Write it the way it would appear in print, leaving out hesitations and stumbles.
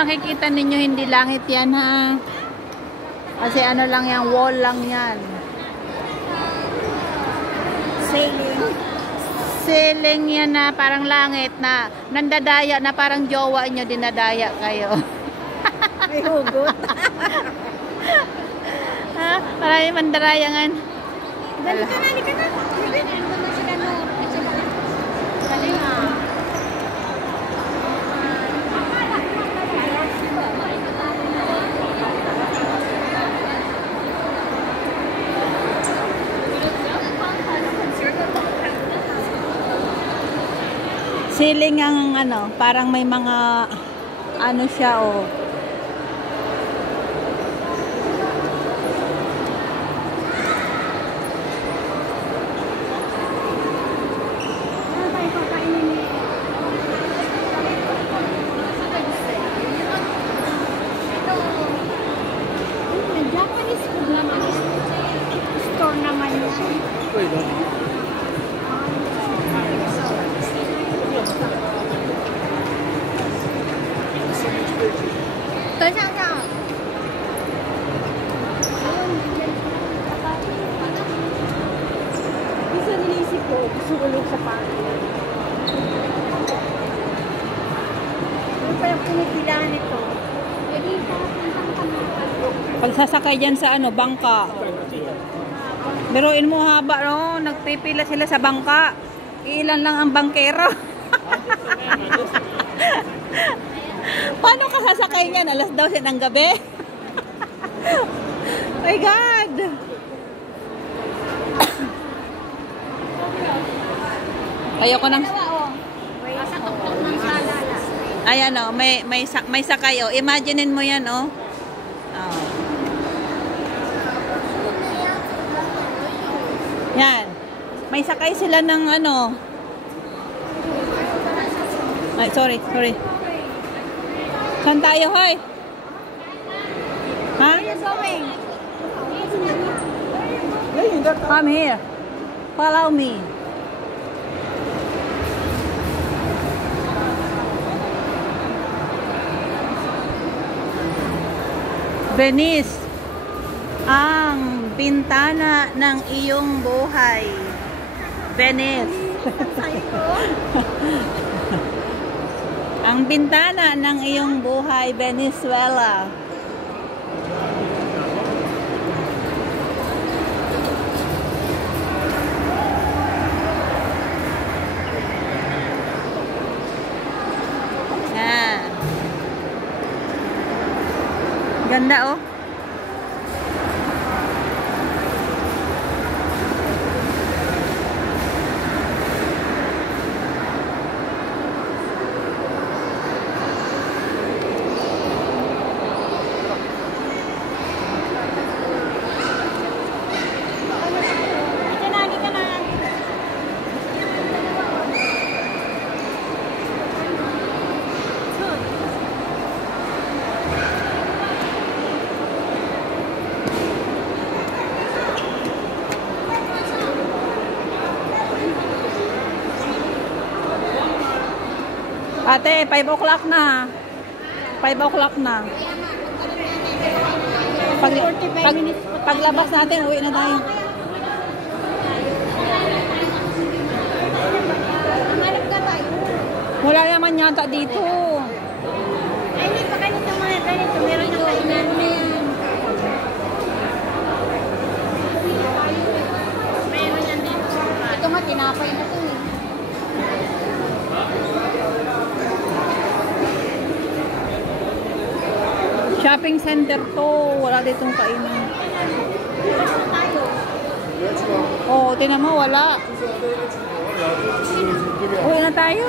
nakikita ninyo hindi langit yan ha. Kasi ano lang yan, wall lang yan. Ceiling yan na parang langit na nandadaya na parang jowa nyo dinadaya kayo. May hugot. Ha? Maraming mandarayangan. Dali ka na, dali ka na. Dali nga. Ceiling ang ano, parang may mga ano siya oh. Japanese food naman. Store naman yan. Isa nilisip ko, gusto ko ulit sa party. Ano pa yung pinipilahan ito? Pagsasakay dyan sa ano, bangka. Biruin mo haba, no? Nagpipila sila sa bangka. Ilan lang ang bangkero. Paano ka sasakay niyan? Alas 12 ng gabi? My God! Ayoko nang... Ayan o, may sakay o. Imaginein mo yan o. Yan. May sakay sila ng ano. Ay, sorry. Saan tayo, hoy? Ha? Come here. Follow me. Venice, ang bintana ng iyong buhay. Venice. Ang bintana ng iyong buhay, Venezuela. Yan. Ganda oh. Ate, 5 o'clock na. 5 o'clock na. Paglabas natin, uwi na tayo. Wala naman yata dito. Ay, hindi pa ganito mga ganito. Meron na kainan na yan. Meron yan dito. Ito nga, tinapay na ito eh. Shopping center to. Wala ditong kainan. Oh, tinan mo, wala. Uwi na tayo.